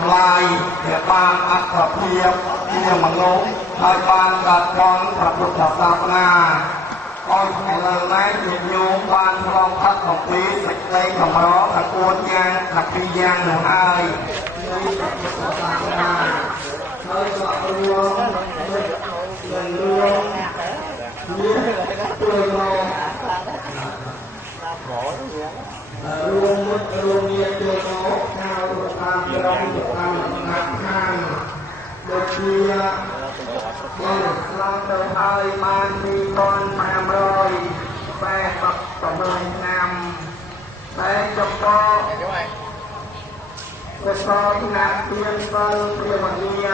ำลายเนี่ยบางอัตเพียบที่มนุษย์ให้บางกัดกรพระพุทธศาสนาอ้อยของเราในจิตโยมบางรองพัดของปีสิกเลยของเราตะโกนยังขัดปียังหนึ่งไอ้ที่พระพุทธศาสนาเฮ้ยก็รวมรวมตัวเรารวมมุดรวมเรียนตัวโน้ตชาวทางเราทางหนักข้างโดยเชียยังลองเดินไอ้มันมีตอนมาโรยแปะปักตะเมินนำแปะจบต่อจะต่อที่นักเรียนเปิลเรียนวันเดีย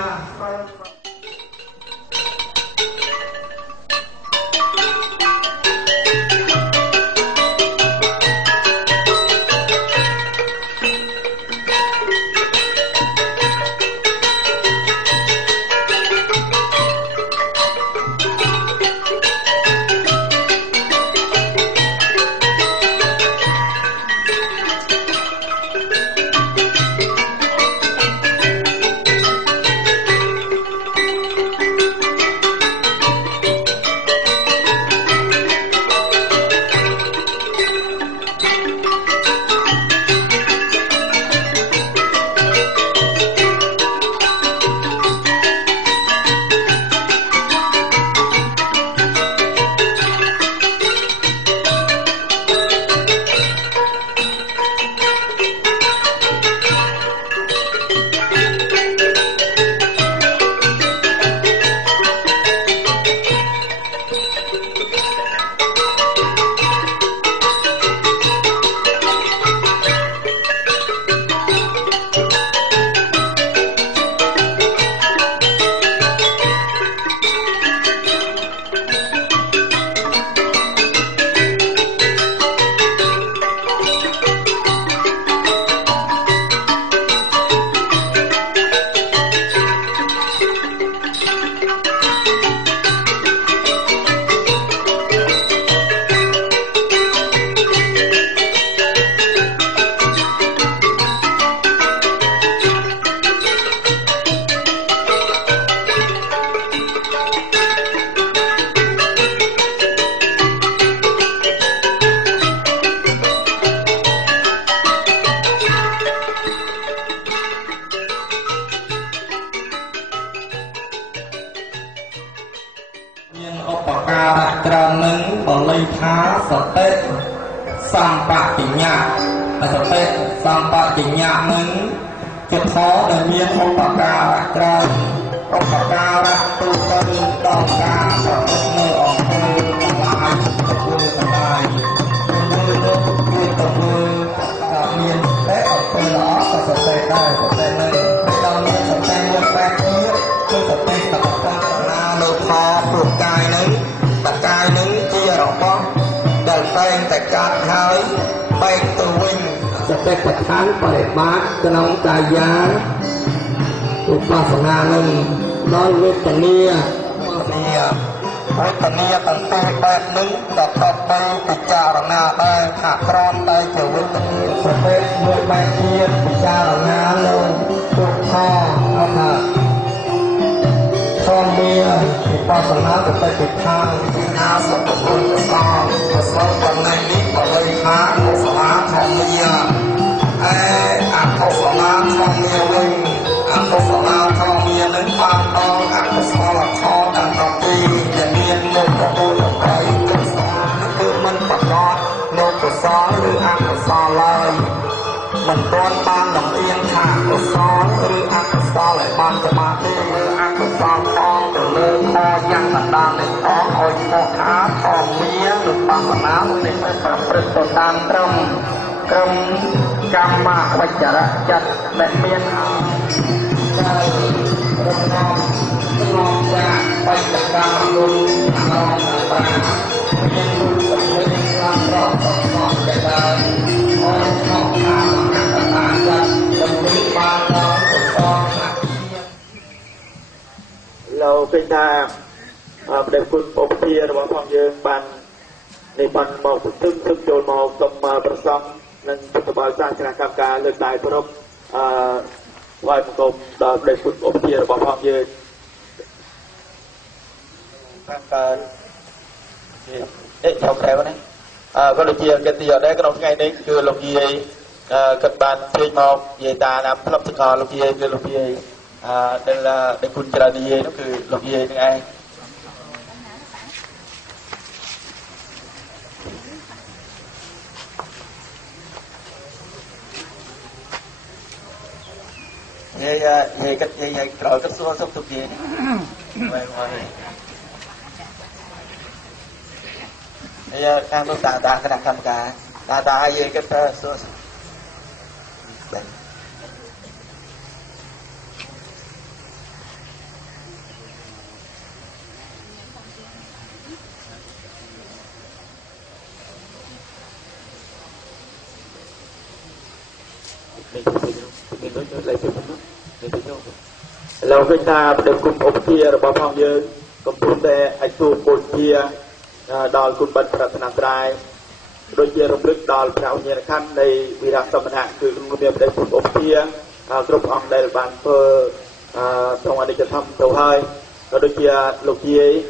สัมปะปิญญาสเตสัมปะปิญญานั้นจะขอได้มีอุปการะกราอุปการะตุตันต้องการประพฤติในองค์ทั้งหลายตัวทั้งหลายตัวมีแต่ออกไปหล่อก็สเตได้สเตเลยไม่ต้องมีสเตเมื่อแปดเยอะคือสเตกับตั้งนาโลพอปลุกกายนั้นแต่กายนั้นที่เราบอกแต่แปลงแต่การหายไปตัววิ่งจะเป็นประธานปฏิบัติกระนองกายาอุปาสนาหนึ่งน้อยเวทเนียเวทเนียตั้งแต่แบบนึงจะต่อไปปิจารณาได้หากรอนได้เกี่ยวเวทเนียสเปซเมื่อแบบเนียปิจารณาลงทุกข้อเอาหากทองเมียอุปาสนาจะไปติดทางที่นาสัพพุทธสองสองวันในนี้ก็เลยหาอุปสนาทองเมียอักอุปสนาทองเมียวิ่งอักอุปสนาทองเมียนั้นปานตองอักอุปสนาทองดังต่อปีจะเมียนโลกกระโดดไปกุศลคือมันประกอบโลกกุศลหรืออักกุศลเลยมันโดนบางลำเอียงขาดกุศลหรืออักกุศลไหลบางจะมาที่อักกุศลทองจะเลิกคอยังตัดดานในท้องคอยโมขาทองเมียหรือปางน้ำในประพฤติตามตรมกรรมกรรมวิจารจัดแบบเมียนได้รวมน้อมลองจากไปจัดการลุนน้องต่างเมียนลุนกับเมียนลำรอบต่อจะได้คอยช่องทางต่างๆจัดดำเนินบางน้องถูกต้องเราเป็นทางเด็กคุณปกติระหว่างความเยือนบันในบันมองซึ่งโยนมองตรงมาประสงค์นั่นปฏิบัติสร้างคณะกรรมการเลือกได้พร้อม vai một công đào đầy phút ốp chia là bảo phong như các trong theo này có được chia cái tiền đấy cái đồng ngày đấyคือlục gì cật bàn chơi mọc về ta làm lập thực họ lục gìคือlục gì đây là đâyคุณจะดีnóคือlục gì như ai về cách về rồi cách xua xong tục gì vậy bây đang lúc ta cái đặc tham cả ta về cách xuaเราเป็นตาเด็กกลุ่มอบเชียร์บอลทองยืนกลุ่มแต่ไอซูปนเชียดอลกุลบัตรปรัชนาตรายโดยเชียร์รำลึกดอลพระอุญญาขั้นในวีรสมณะคือกลุ่มเดียบได้กลุ่มอบเชียร์กรุ๊ปองได้บานเพื่อตรงอันนี้จะทำตัวให้โดยเชียร์ลูกเชียร์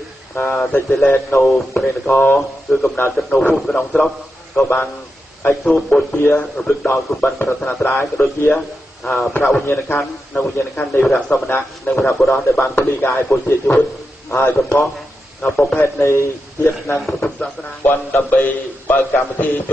แต่เจเลนโนเปรนคอคือกำนัดกับโนฟุกกับน้องทรัพย์ก็บางไอซูปนเชียร์รำลึกดอลกุลบัตรปรัชนาตรายโดยเชียร์พระอุญญาขั้นในอุญญาขั้นในวีรสมณะในวีรบุรุษได้บางผลิกายปนเชียร์ชีวิตเฉพาะประเภทในเทียบนั้นพุทธศาสนาวันดำไปบางการที่โจ